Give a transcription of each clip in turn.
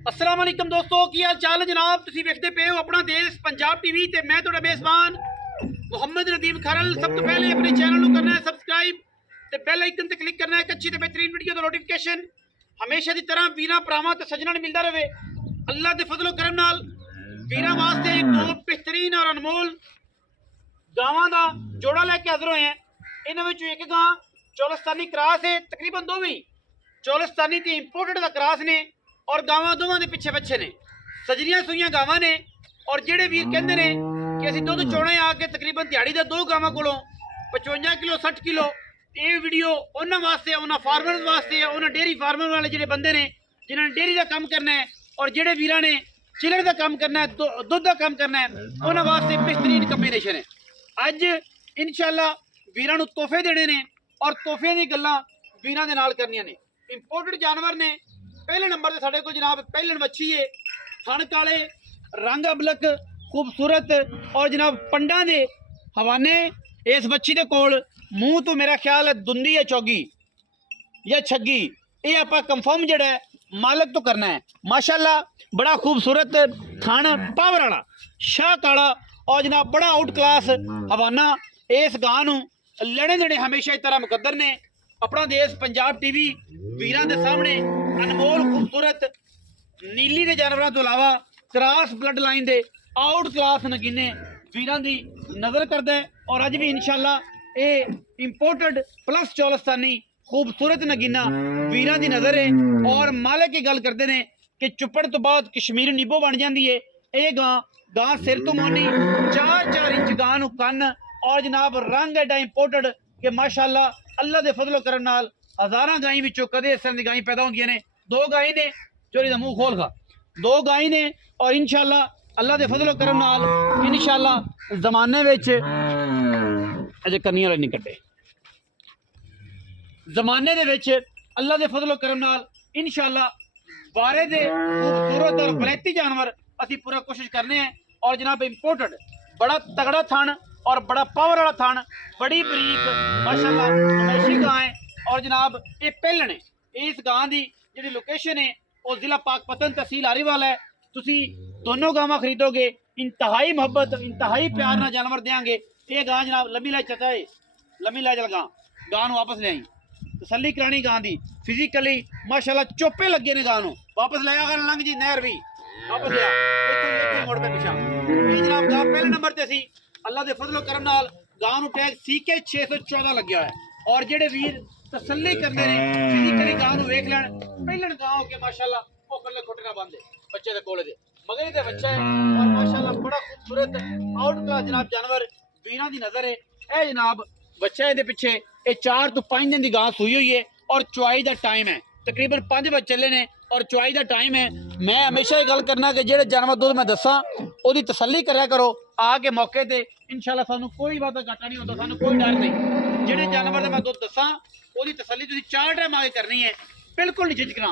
अस्सलाम वालेकुम दोस्तों, की हाल चाल है जनाब। तुसीं वेखदे पे हो अपना देश पंजाब टीवी ते मैं तुहाडा मेज़बान मुहम्मद नदीम खरल। सब तो पहले अपने चैनल को करना है सबसक्राइब ते बेल आइकन ते क्लिक करना है एक अच्छी ते बेहतरीन वीडियो दा नोटिफिकेशन हमेशा की तरह वीरां भरावां ते सज्जनां नूं मिलदा रहे। अल्लाह दे फजलो करम नाल वीरां वास्ते दो बेहतरीन और अनमोल गावां दा जोड़ा लैके हाज़र होए हैं। इन्हां विचों एक गां चौलस्तानी क्रॉस है, तकरीबन दोवें चौलस्तानी ते इंपोर्टेड दा क्रॉस ने और गावां दोवां दे पिछे बच्चे ने, सजरियां सूइयां गावां ने। और जेडे वीर कहंदे ने कि असीं दुध चोणे आके तकरीबन दिहाड़ी दा 2 गावां कोलों 55 किलो 60 किलो, ये वीडियो उन्हां वास्ते, उन्हां फार्मर वास्ते, उन्हां डेयरी फार्मर वाले जेडे बंदे ने जिन्हां ने डेयरी दा काम करना है और जेडे वीरां ने चिलड़ दा काम करना है, दुध दा काम करना है, उन्हां वास्ते बेहतरीन कॉम्बिनेशन है। अज इंशाअल्लाह वीरां नूं तोहफे देने ने और तोहफे दी गल्लां वीरां दे नाल करनियां ने। इंपोर्टेड जानवर ने। पहले नंबर से साढ़े को जनाब पहलन मच्छी है, थन काले, रंग अबलक, खूबसूरत और जनाब पंडा दे हवाने। इस मच्छी के कोल मूँह तो मेरा ख्याल है दुंदी या चौगी या छग्गी, ये आप कंफर्म जड़ा मालक तो करना है। माशाल्लाह बड़ा खूबसूरत थन, पावर वाला, शाह काला और जनाब बड़ा आउट क्लास हवाना। इस गां नूं लड़े देने हमेशा इस तरह मुकद्दर ने। अपना देश पंजाब टीवी वीरां दे सामने अनमोल खूबसूरत नीली के जानवरों तो अलावा क्रॉस ब्लड लाइन के आउट क्लास नगीने वीरां दी नज़र करता है। और अज भी इंशाअल्लाह ये इंपोर्टेड प्लस चौलस्तानी खूबसूरत नगीना वीरां दी नज़र है। और मालिक की गल करते हैं कि चुप्पड़ तो बाद कश्मीरी नीबो बन जाती है। ये गां सिर तो मोनी 4-4 इंच गां नूं कन्न और जनाब रंग एडा इंपोर्टेड कि माशाअल्लाह अल्लाह दे फजलो करम नाल हज़ारां गाई विचों कदे इस तरह दी गाई पैदा होंदियां ने। 2 गाई ने, चोरी दा मुंह खोल खा, 2 गाई ने और इंशाअल्लाह अल्लाह दे फजलो करम नाल इंशाअल्लाह ज़माने विच अजे कन्नियां नहीं कट्टे, ज़माने दे विच अल्लाह दे फजलो करम नाल इंशाअल्लाह बारे दे खूबसूरत और बलैती जानवर असीं पूरा कोशिश करने हैं। और जनाब इंपोर्टेड बड़ा तगड़ा थान और बड़ा पावर वाला थान, बड़ी बरीक माशाअल्लाह नमैशी गां है। और जनाब ये पहलण है। इस गां की जी लोकेशन है वो जिला पाकपतन तहसील आरीवाल है। तुसी दोनों गावां खरीदोगे इंतहाई मोहब्बत इंतहाई प्यार ना जानवर देंगे। ये गां जनाब लम्बी लै चाचा है, लम्बी लै चल गां वापस ले आई, तसली करानी गां की फिजिकली माशाअल्लाह चोपे लगे ने। गां वापस ले आकर लंघ जी नहर भी वापस लिया इतों मुड़ पे पिछा। ये जनाब गां पहले नंबर ते सी अल्लाह के फजलो करम नाल गां नूं टैग CK 614 लग्या है। और जेडे वीर तसल्ली करते हैं फिजिकली गां नूं वेख लैण, पहलण गां हो के माशाअल्लाह वो कल्ले खोटे ना बंदे बच्चे दे कोले दे मगरे दे बच्चा है। और माशाअल्लाह बड़ा खूबसूरत आउट क्लास जनाब जानवर वीरां दी नज़र है। ए जनाब बच्चा इहदे पिछे ये 4 तो 5 दिन की गां सूई हुई है और चुआई का टाइम है तकरीबन 5 बजे चले ने और चुआई का टाइम है। मैं हमेशा ये गल करना कि जेडे जानवर दुध मैं दसा ओदी तसल्ली करया करो आके मौके ते, इंशाअल्लाह सानू कोई बात घाटा नहीं होता, सानू कोई डर नहीं। जेडे जानवर मैं दुध दसा ओदी तसल्ली तुसीं 4 टाइम आके करनी है, बिल्कुल नहीं झिझकना,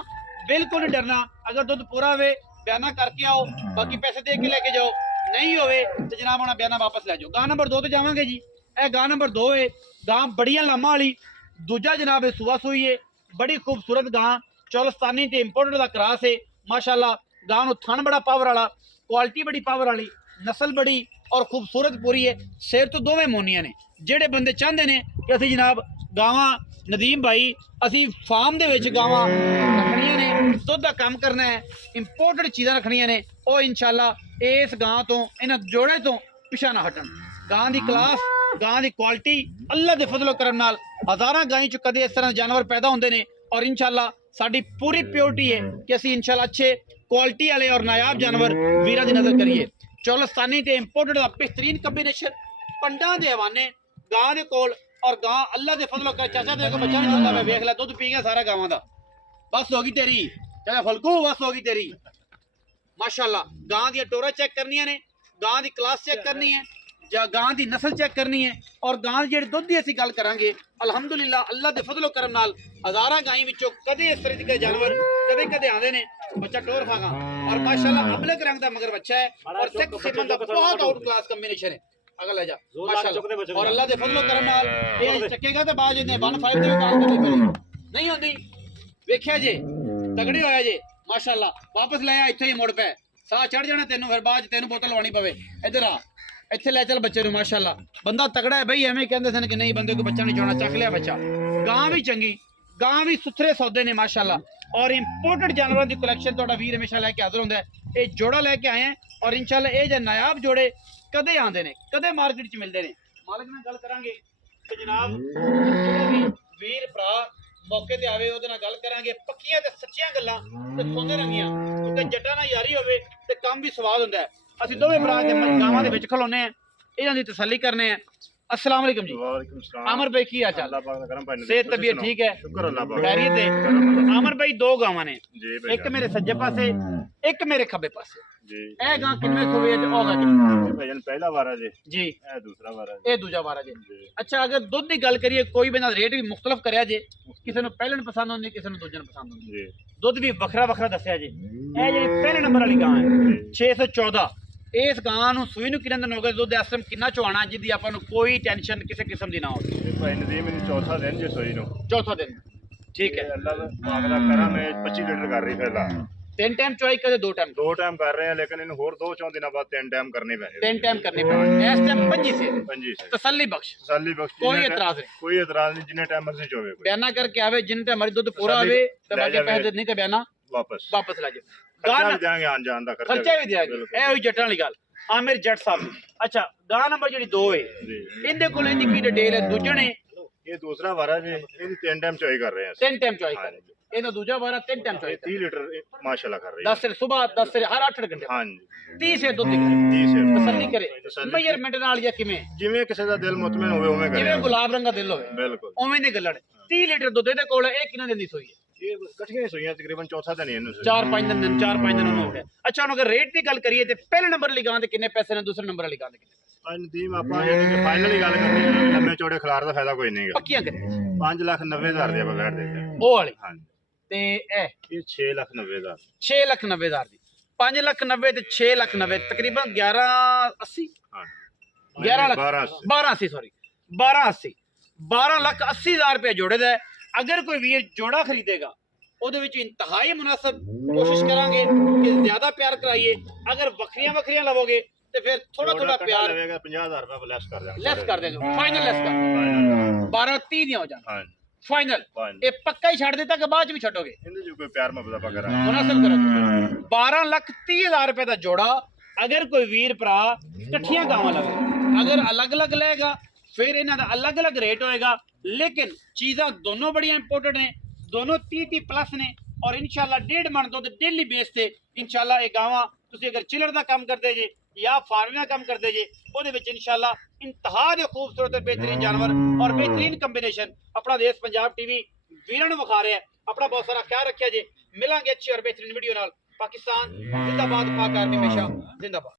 बिल्कुल नहीं डरना। अगर दुध पूरा होवे बयाना करके आओ, बाकी पैसे दे के लेके जाओ, नहीं होवे तो जनाब अपना बयाना वापस ले जाओ। गां नंबर 2 तो जावांगे जी। यह गां नंबर 2 है, गां बड़िया लामा वाली, दूजा जनाब है सुआ सुई है, बड़ी खूबसूरत गां चौलस्तानी ते इंपोर्टेड दा क्रॉस है। माशाअल्लाह गां नूं थन बड़ा पावर वाला, क्वालिटी बड़ी पावर वाली, नस्ल बड़ी और खूबसूरत पूरी है। सिर तो दोवें मोनियां ने। जेडे बंदे चाहते हैं कि असीं जनाब गावां नदीम भाई असीं फार्म दे विच गावां रखनियां ने, दुध दा काम करना है, इंपोर्टेड चीज़ां रखनियां ने, वो इंशाअल्लाह इस गां तो इन्हां जोड़े तो पिछा ना हटन। गां दी क्लास, गां दी क्वालिटी अल्लाह दे फजलो करम नाल हज़ारां गाईं च कदे इस तरह जानवर पैदा होंदे ने। और इंशाअल्लाह साडी पूरी प्योरिटी है कि असीं इंशाअल्लाह अच्छे क्वालिटी वाले और नायाब जानवर वीरां दी नज़र करिए। चौलस्तानी ते इंपोर्टेड दा बेहतरीन कॉम्बिनेशन, पंडा दे हवाने गां दे कोल और गां अल्लाह दे फजलो कर चाचा तेरे को बच्चा नहीं होता, मैं वेख ला दुध पी गया सारा गावां दा, बस होगी तेरी चाचा फलकू, बस होगी तेरी। माशाअल्लाह गां दी टोरा चेक करनियां ने, गां दी क्लास चेक करनी है, ਜਾਂ गां की नस्ल चेक करनी है। और गां की दुध की असीं गल करांगे अलहमदुलिल्लाह अल्लाह के फजलो करम नाल हज़ारां गाईं विचों कदे इस तरह के जानवर कदे कदे आते हैं। बच्चा टोर खागा और माशाअल्लाह अबलक रंग का मगर बच्चा है और सिख सिमन का बहुत आउट क्लास कॉम्बिनेशन है। अगर ले जा माशाअल्लाह और अल्लाह के फजलो करम नाल ये चकेगा तो बाद इन्हें 1-5 नहीं होती। वेख्या जे तगड़े होया जे माशाल्लाह वापस ले आ इत्थे ही मुड़ पे साह चढ़ जाना तेनू फिर बाद तेनू बोतल लवानी पवे इधर आ इत्थे ले चल बच्चे नू माशाल्लाह बंदा तगड़ा है बई एवें कहंदे सन कि नहीं बंदे को बच्चा नहीं छोड़ना चख लिया बच्चा गां भी चंगी गां भी सुथरे सौदे ने माशाल्लाह और इंपोर्टेड जानवरों की कलैक्शन तुहाडा वीर हमेशा लेके हाजिर हुंदा है ये जोड़ा लेके आए हैं और इंशाल्लाह ये जे नायाब जोड़े कदे आंदे ने कदे मार्केट च मिलदे ने मालिक नाल गल करांगे कि जनाब जेड़ा भी वीर भरा मौके ते आवे ओहदे नाल गल करांगे पक्कियां ते सच्चियां गल्लां ते सोने रंगियां क्योंकि जट्टां नाल यारी होवे ते काम भी स्वाद हुंदा है ਅਸੀਂ ਦੋਵੇਂ ਭਰਾ ਦੇ ਗਾਵਾਂ ਦੇ ਵਿੱਚ ਖਲੋਨੇ ਆ ਇਹਨਾਂ ਦੀ ਤਸੱਲੀ ਕਰਨੇ ਆ अस्सलाम वालेकुम जी वालेकुम सलाम आमर भाई की हाल चाल अल्लाह पाक दा करम भाई सेहत तबीयत ठीक है शुक्र अल्लाह पाक खैरियत है आमर भाई दो गावां ने जी भाई एक मेरे सज्जे पासे एक मेरे खब्बे पासे जी ए गां किन्ने सूबे च होगा जी भाईजान पहला वारा जी जी ए दूसरा वारा ए दूजा वारा जी जी अच्छा अगर दुध की गल करिए कोई भी ना रेट भी मुख्तलिफ करया जे किसी ਨੂੰ ਪਹਿਲਣ ਪਸੰਦ ਹੁੰਦੀ ਕਿਸੇ ਨੂੰ ਦੂਜੇ ਨੂੰ ਪਸੰਦ ਹੁੰਦੀ जी ਦੁੱਧ ਵੀ ਵੱਖਰਾ ਵੱਖਰਾ ਦੱਸਿਆ ਜੀ ਇਹ ਜਿਹੜੀ ਪਹਿਲੇ ਨੰਬਰ ਵਾਲੀ ਗਾਂ ਹੈ 614 ਇਸ ਗਾਂ ਨੂੰ ਸੂਈ ਨੂੰ ਕਿੰਨੇ ਦਿਨ ਹੋ ਗਏ ਦੁੱਧ ਇਸ ਟਾਈਮ ਕਿੰਨਾ ਚਵਾਣਾ ਜਿਹਦੀ ਆਪਾਂ ਨੂੰ ਕੋਈ ਟੈਨਸ਼ਨ ਕਿਸੇ ਕਿਸਮ ਦੀ ਨਾ ਹੋਵੇ भाई नदीम मेरी चौथा दिन जी सोई नो ਚੌਥਾ ਦਿਨ ਠੀਕ ਹੈ अल्लाह पाक दा करम है 25 लीटर कर रही पहला ਤਿੰਨ ਟਾਈਮ ਚੋਈ ਕਦੇ ਦੋ ਟਾਈਮ दो टाइम कर रहे हैं लेकिन इन होर 2-4 दिनों बाद 3 टाइम करने पैसे ਤਿੰਨ ਟਾਈਮ ਕਰਨੇ ਪੈਣੇ ਇਸ ਟਾਈਮ 25 ਸੇ पंजी से ਤਸੱਲੀ ਬਖਸ਼ तसल्ली बख्श कोई एतराज नहीं। कोई एतराज नहीं जिन्ने टाइम मर्जी चोवे कोई ਬਿਆਨਾ ਕਰਕੇ ਆਵੇ ਜਿੰਨੇ ਟਾਈਮ ਮਰਜ਼ੀ ਦੁੱਧ ਪੂਰਾ ਤਸੱਲੀ ਆਵੇ ਤੇ ਲੈ ਬਾਕੀ ਜਾਵੇ। ਪੈਸੇ ਨਹੀਂ ਤੇ ਬਿਆਨਾ वापस ਵਾਪਸ ਲੈ ਜਾਓ खर्चा ਗਾਂ भी देंगे आन जान दा ਖਰਚਾ ਵੀ ਦਿਆਂਗੇ ਇਹ ਹੋਈ ਜੱਟਾਂ ਵਾਲੀ ਗੱਲ ਆਮਿਰ ਜੱਟ ਸਾਹਿਬ ਅੱਛਾ ਗਾਂ ਨੰਬਰ ਜਿਹੜੀ 2 ਹੈ जी ਇਹਦੇ ਕੋਲ ਇਹਦੀ ਕੀ ਡਿਟੇਲ ਹੈ ਦੂਜੇ ਨੇ ये दूसरा वारा जी ये 3 टाइम चोई कर रहे हैं ਤਿੰਨ ਟਾਈਮ ਚੋਈ हाँ ਕਰ जी। ਇਹਦਾ ਦੂਜਾ ਵਾਰਾ ਤਿੰਨ ਟਾਈਮ ਚੋਈ ये 30 लीटर माशाल्लाह कर रही है 10 से सुबह 10 से हर 8 घंटे हाँ जी 30 से ਦੁੱਧ ਦੀ 30 से ਤਸੱਲੀ ਕਰੇ ਤਸੱਲੀ। ਮੇਜਰਮੈਂਟ ਨਾਲ ਜਾਂ ਕਿਵੇਂ ਜਿਵੇਂ ਕਿਸੇ ਦਾ ਦਿਲ ਮੁਤਮਿਨ ਹੋਵੇ ਉਵੇਂ ਕਰੇ ਜਿਵੇਂ ਗੁਲਾਬ ਰੰਗ ਦਾ ਦਿਲ ਹੋਵੇ ਬਿਲਕੁਲ ਉਵੇਂ ਦੀ ਗੱਲੜ 30 ਲੀਟਰ ਦੁੱਧ ਇਹਦੇ ਕੋਲ ਹੈ, ਇਹ ਕਿੰਨਾ ਦਿਨ ਦੀ ਸੋਈ ਹੈ ਇਹ ਇਕੱਠੀਆਂ ਹੀ ਸੋਈਆਂ ਤਕਰੀਬਨ ਚੌਥਾ ਦਿਨ ਹੀ ਇਹਨੂੰ ਸੋਈ। 4-5 ਦਿਨ 4-5 ਦਿਨ ਹੋ ਗਏ ਅੱਛਾ ਹੁਣ ਅਗਰ ਰੇਟ ਦੀ ਗੱਲ ਕਰੀਏ ਤੇ ਪਹਿਲੇ ਨੰਬਰ ਵਾਲੀ ਗਾਂ ਦੇ ਕਿੰਨੇ ਪੈਸੇ ਨੇ ਦੂਸਰੇ ਨੰਬਰ ਵਾਲੀ ਗਾਂ ਦੇ ਕਿੰਨੇ ਪੈਸੇ ਅੱਜ ਨਦੀਮ ਆਪਾਂ ਜਿਹੜੀ ਫਾਈਨਲ ਹੀ ਗੱਲ ਕਰਨੀ ਹੈ ਲੰਮੇ ਚੌੜੇ ਖਿਲਾਰ ਦਾ ਫਾਇਦਾ ਕੋਈ ਨਹੀਂਗਾ ਪੱਕੀਆਂ ਕਰੇ 5,90,000 ਦੇ ਆਪਾਂ ਬੈਠ ਦੇ ਉਹ ਵਾਲੀ ਹਾਂਜੀ ਤੇ ਇਹ ਇਹ 6,90,000 6,90,000 ਦੀ 5,90,000 ਤੇ 6,90,000 ਤਕਰੀਬਨ 1180 ਹਾਂ 11 ਲੱਖ 12 1280 ਸੌਰੀ 1280 12,80,000 ਰੁਪਏ ਜੋੜੇ ਦਾ ਹੈ। ਅਗਰ ਕੋਈ ਵੀਰ ਜੋੜਾ ਖਰੀਦੇਗਾ ਉਹਦੇ ਵਿੱਚ ਇੰਤਹਾਈ ਮੁਨਾਸਬ ਕੋਸ਼ਿਸ਼ ਕਰਾਂਗੇ ਕਿ ਜ਼ਿਆਦਾ ਪਿਆਰ ਕਰਾਈਏ ਅਗਰ ਵੱਖਰੀਆਂ ਵੱਖਰੀਆਂ ਲਵੋਗੇ ਤੇ ਫਿਰ ਥੋੜਾ ਥੋੜਾ ਪਿਆਰ ਲਵੇਗਾ 50,000 ਰੁਪਏ ਲੈਸ ਕਰ ਦਿਆਂਗੇ ਲੈਸ ਕਰ ਦੇਗਾ ਫਾਈਨਲ ਲੈਸ ਕਰ ਦੇਗਾ 12:30 ਦੀਆਂ ਹੋ ਜਾਣ ਹਾਂ ਫਾਈਨਲ ਫਾਈਨਲ ਇਹ ਪੱਕਾ ਹੀ ਛੱਡ ਦਿੱਤਾ ਕਿ ਬਾਅਦ ਚ ਵੀ ਛੱਡੋਗੇ ਇਹਦੇ ਚ ਕੋਈ ਪਿਆਰ ਮੁਹੱਬਤ ਆਪਾਂ ਕਰਾਂਗੇ ਮੁਨਾਸਬ ਕਰੋ 12,30,000 ਰੁਪਏ ਦਾ ਜੋੜਾ ਅਗਰ ਕੋਈ ਵੀਰ ਭਰਾ ਇਕੱਠੀਆਂ ਗਾਵਾਂ ਲਵੇ ਅਗਰ ਅਲੱਗ-ਅਲੱਗ ਲਏਗਾ ਫਿਰ ਇਹਨਾਂ ਦਾ ਅਲੱਗ-ਅਲੱਗ ਰੇਟ ਹੋਏਗਾ ਲੇਕਿਨ ਚੀਜ਼ਾਂ ਦੋਨੋਂ ਬੜੀਆਂ ਇੰਪੋਰਟੈਂਟ ਨੇ ਦੋਨੋਂ 30 ਪਲੱਸ ਨੇ ਔਰ ਇਨਸ਼ਾਅੱਲਾ 1.5 ਮਣ ਦੁੱਧ ਡੇਲੀ ਬੇਸ ਤੇ ਇਨਸ਼ਾਅੱਲਾ ਇਹ ਗਾਵਾਂ ਤੁਸੀਂ ਅਗਰ ਚਿਲਰ ਦਾ ਕੰਮ ਕਰਦੇ ਜੇ ਜਾਂ ਫਾਰਮਿੰਗ ਦਾ ਕੰਮ ਕਰਦੇ ਜੇ ਉਹਦੇ ਵਿੱਚ ਇਨਸ਼ਾਅੱਲਾ ਇੰਤਹਾ ਦੇ ਖੂਬਸੂਰਤ ਤੇ ਬਿਹਤਰੀਨ ਜਾਨਵਰ ਔਰ ਬਿਹਤਰੀਨ ਕੰਬੀਨੇਸ਼ਨ ਆਪਣਾ ਦੇਸ਼ ਪੰਜਾਬ ਟੀਵੀ ਵੀਰਾਂ ਨੂੰ ਵਿਖਾ ਰਿਹਾ ਆਪਣਾ ਬਹੁਤ ਸਾਰਾ ਖਿਆਲ ਰੱਖਿਆ ਜੇ ਮਿਲਾਂਗੇ ਅੱਛੀ ਔਰ ਬਿਹਤਰੀਨ ਵੀਡੀਓ ਨਾਲ ਪਾਕਿਸਤਾਨ ਜ਼ਿੰਦਾਬਾਦ ਪਾਕ ਆਰਮੀ ਹਮੇਸ਼ਾ ਜ਼ਿੰਦਾਬਾਦ